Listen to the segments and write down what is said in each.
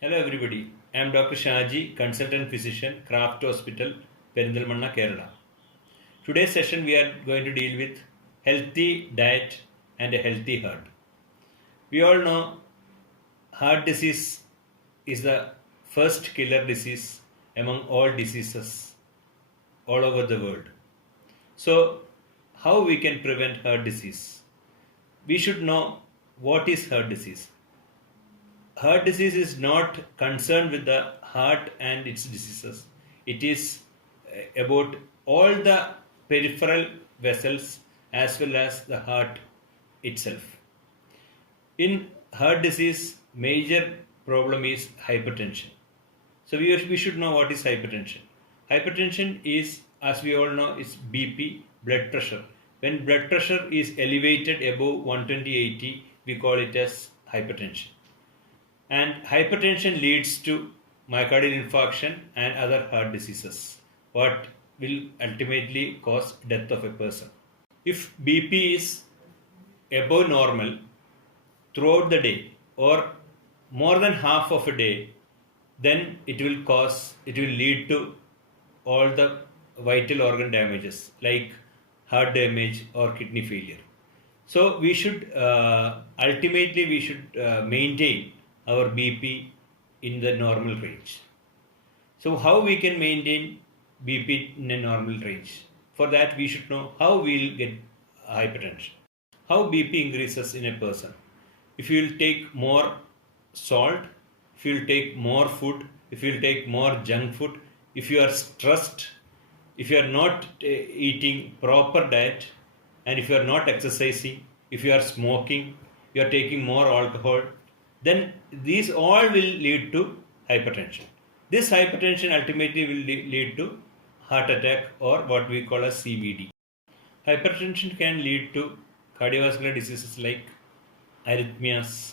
Hello everybody. I am Dr. Shaji, consultant physician, Craft Hospital, Perindalmanna, Kerala. Today's session we are going to deal with healthy diet and a healthy heart. We all know heart disease is the first killer disease among all diseases all over the world. So, how we can prevent heart disease? We should know what is heart disease. Heart disease is not concerned with the heart and its diseases. It is about all the peripheral vessels as well as the heart itself. In heart disease, major problem is hypertension. So we should know what is hypertension. Hypertension is, as we all know, is BP, blood pressure. When blood pressure is elevated above 120/80, we call it as hypertension. And hypertension leads to myocardial infarction and other heart diseases, what will ultimately cause death of a person. If BP is above normal throughout the day or more than half of a day, then it will lead to all the vital organ damages like heart damage or kidney failure. So we should ultimately we should maintain our BP in the normal range. So how we can maintain BP in a normal range? For that we should know how we will get hypertension. How BP increases in a person. If you will take more salt, if you will take more food, if you will take more junk food, if you are stressed, if you are not eating proper diet, and if you are not exercising, if you are smoking, you are taking more alcohol, then these all will lead to hypertension. This hypertension ultimately will lead to heart attack or what we call as CVD. Hypertension can lead to cardiovascular diseases like arrhythmias,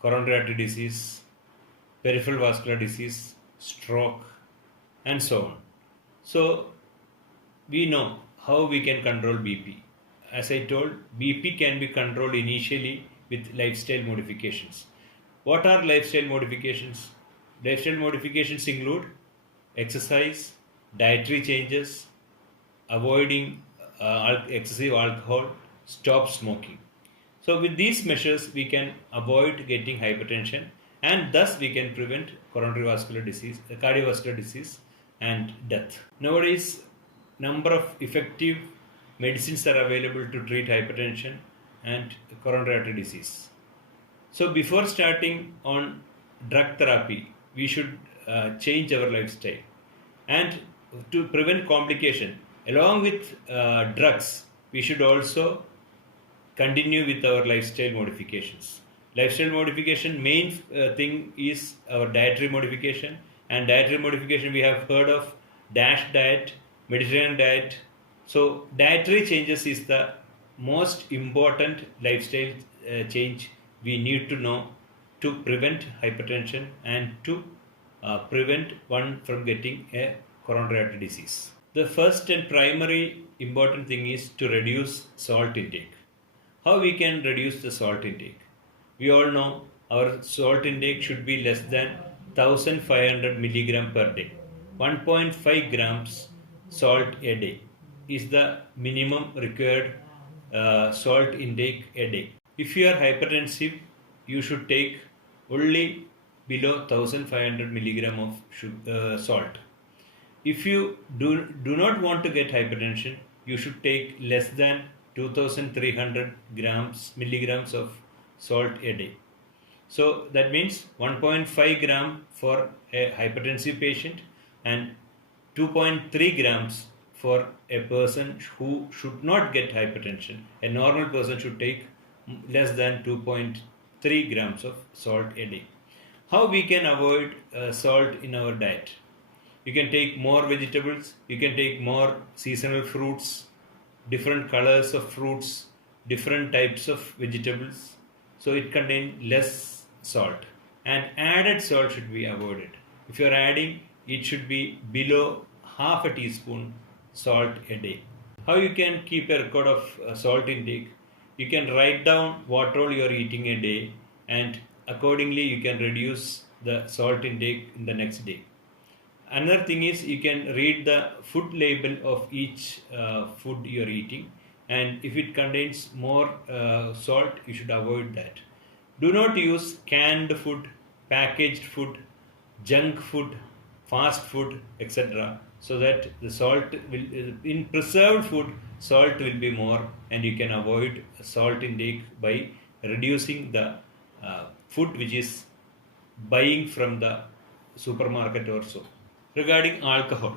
coronary artery disease, peripheral vascular disease, stroke, and so on. So, we know how we can control BP. As I told, BP can be controlled initially with lifestyle modifications. What are lifestyle modifications? Lifestyle modifications include exercise, dietary changes, avoiding excessive alcohol, stop smoking. So, with these measures, we can avoid getting hypertension and thus we can prevent coronary vascular disease, cardiovascular disease, and death. Nowadays, number of effective medicines are available to treat hypertension and coronary artery disease. So, before starting on drug therapy, we should change our lifestyle. And to prevent complication, along with drugs, we should also continue with our lifestyle modifications. Lifestyle modification main thing is our dietary modification, and dietary modification we have heard of DASH diet, Mediterranean diet. So dietary changes is the most important lifestyle change we need to know to prevent hypertension and to prevent one from getting a coronary artery disease. The first and primary important thing is to reduce salt intake. How we can reduce the salt intake? We all know our salt intake should be less than 1500 milligram per day. 1.5 grams salt a day is the minimum required salt intake a day. If you are hypertensive, you should take only below 1500 milligram of salt. If you do not want to get hypertension, you should take less than 2300 milligrams of salt a day. So that means 1.5 gram for a hypertensive patient and 2.3 grams for a person who should not get hypertension. A normal person should take less than 2.3 grams of salt a day. How we can avoid salt in our diet? You can take more vegetables, you can take more seasonal fruits, different colors of fruits, different types of vegetables. So it contains less salt, and added salt should be avoided. If you are adding, it should be below half a teaspoon salt a day. How you can keep a record of salt intake? You can write down what all you are eating a day, and accordingly you can reduce the salt intake in the next day. Another thing is you can read the food label of each food you are eating, and if it contains more salt, you should avoid that. Do not use canned food, packaged food, junk food, fast food, etc. So that the salt will, in preserved food, salt will be more, and you can avoid salt intake by reducing the food which is buying from the supermarket or so. Regarding alcohol,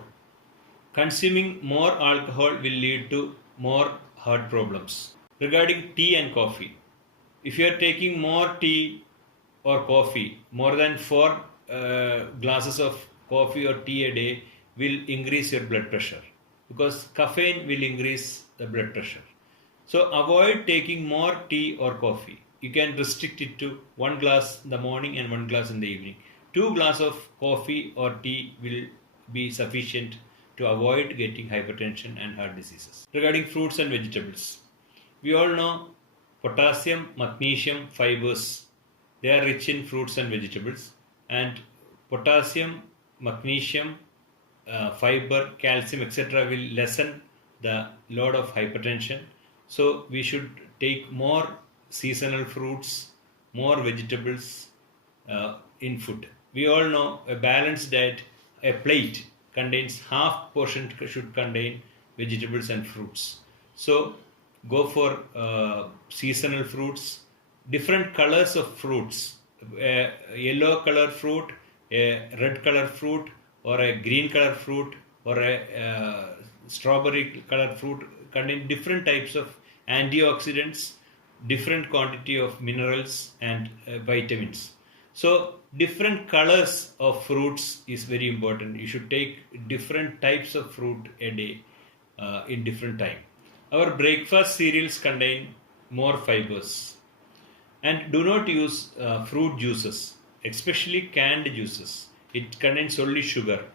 consuming more alcohol will lead to more heart problems. Regarding tea and coffee, if you are taking more tea or coffee, more than 4 glasses of coffee or tea a day will increase your blood pressure, because caffeine will increase the blood pressure. So avoid taking more tea or coffee. You can restrict it to 1 glass in the morning and 1 glass in the evening. 2 glasses of coffee or tea will be sufficient to avoid getting hypertension and heart diseases. Regarding fruits and vegetables, we all know potassium, magnesium, fibers. They are rich in fruits and vegetables, and potassium, magnesium, fiber, calcium, etc. will lessen the load of hypertension. So we should take more seasonal fruits, more vegetables in food. We all know a balanced diet, a plate contains half portion should contain vegetables and fruits. So go for seasonal fruits, different colors of fruits, a yellow color fruit, a red color fruit, or a green color fruit, or a strawberry color fruit contain different types of antioxidants, different quantity of minerals and vitamins. So different colors of fruits is very important. You should take different types of fruit a day in different time. Our breakfast cereals contain more fibers. And do not use fruit juices, especially canned juices. It contains only sugar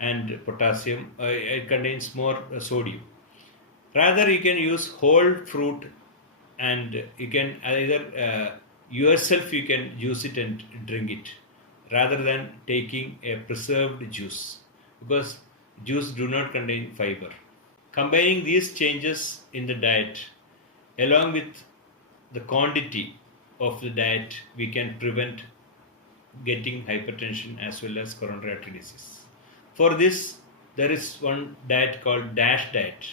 and potassium. It contains more sodium. Rather, you can use whole fruit, and you can either yourself you can use it and drink it, rather than taking a preserved juice, because juice do not contain fiber. Combining these changes in the diet along with the quantity of the diet, we can prevent getting hypertension as well as coronary artery disease. For this, there is one diet called DASH diet,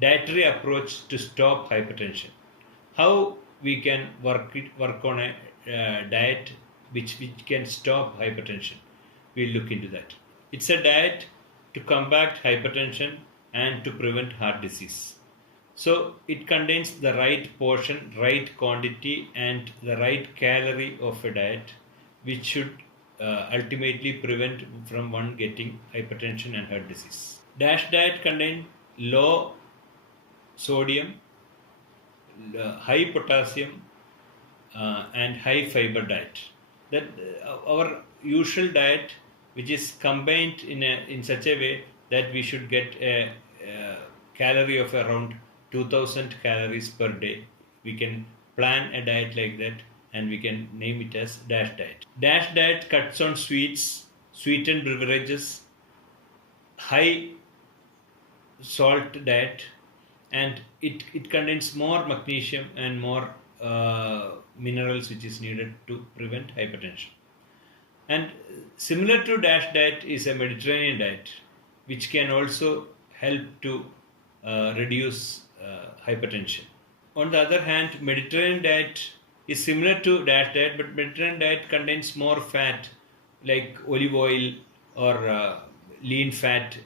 dietary approach to stop hypertension. How we can work on a diet which can stop hypertension? We'll look into that. It's a diet to combat hypertension and to prevent heart disease. So it contains the right portion, right quantity, and the right calorie of a diet, which should ultimately prevent from one getting hypertension and heart disease. DASH diet contains low sodium, high potassium, and high fiber diet. That our usual diet, which is combined in such a way that we should get a calorie of around 2000 calories per day. We can plan a diet like that, and we can name it as DASH diet. DASH diet cuts on sweets, sweetened beverages, high salt diet, and it contains more magnesium and more minerals which is needed to prevent hypertension. And similar to DASH diet is a Mediterranean diet, which can also help to reduce hypertension. On the other hand, Mediterranean diet is similar to DASH diet, but Mediterranean diet contains more fat, like olive oil or lean fat,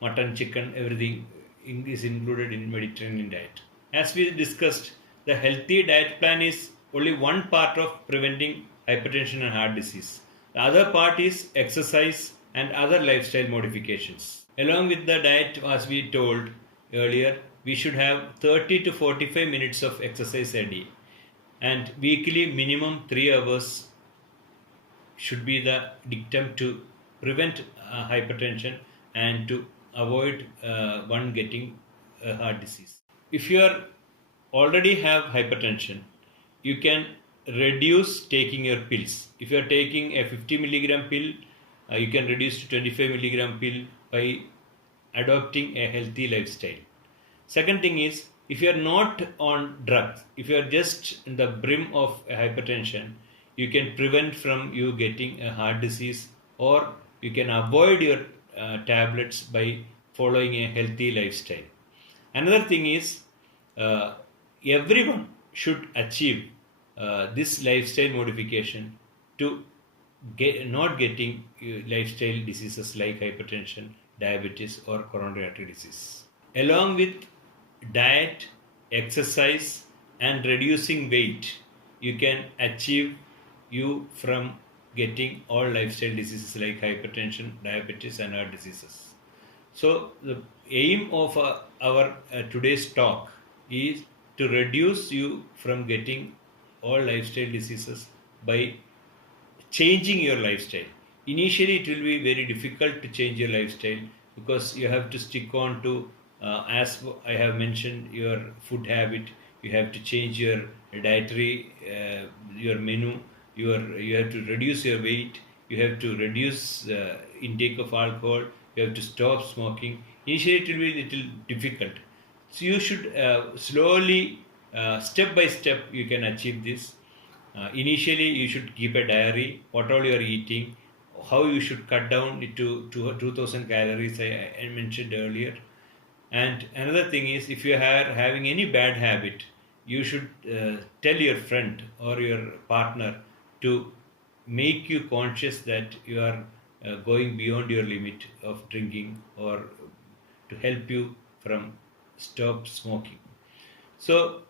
mutton, chicken, everything is included in Mediterranean diet. As we discussed, the healthy diet plan is only one part of preventing hypertension and heart disease. The other part is exercise and other lifestyle modifications. Along with the diet, as we told earlier, we should have 30 to 45 minutes of exercise a day, and weekly minimum 3 hours should be the dictum to prevent hypertension and to avoid one getting heart disease. If you already have hypertension, you can reduce taking your pills. If you are taking a 50 milligram pill, you can reduce to 25 milligram pill by adopting a healthy lifestyle. Second thing is, if you are not on drugs, if you are just in the brim of hypertension, you can prevent from you getting a heart disease, or you can avoid your tablets by following a healthy lifestyle. Another thing is, uh, everyone should achieve this lifestyle modification to get not getting lifestyle diseases like hypertension, diabetes, or coronary artery disease. Along with diet, exercise, and reducing weight, you can achieve you from getting all lifestyle diseases like hypertension, diabetes, and heart diseases. So the aim of our today's talk is to reduce you from getting all lifestyle diseases by changing your lifestyle. Initially, it will be very difficult to change your lifestyle because you have to stick on to, as I have mentioned, your food habit. You have to change your dietary, your menu. You have to reduce your weight. You have to reduce intake of alcohol. You have to stop smoking. Initially, it will be a little difficult. So you should slowly, step by step, you can achieve this. Initially, you should keep a diary, what all you are eating, how you should cut down it to 2000 calories, I mentioned earlier. And another thing is, if you are having any bad habit, you should tell your friend or your partner to make you conscious that you are going beyond your limit of drinking, or to help you from stop smoking. So,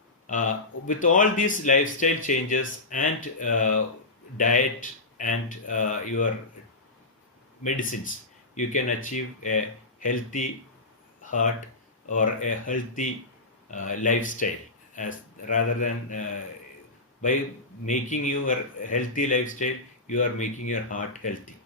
with all these lifestyle changes and diet and your medicines, you can achieve a healthy heart or a healthy lifestyle. As rather than by making your healthy lifestyle, you are making your heart healthy.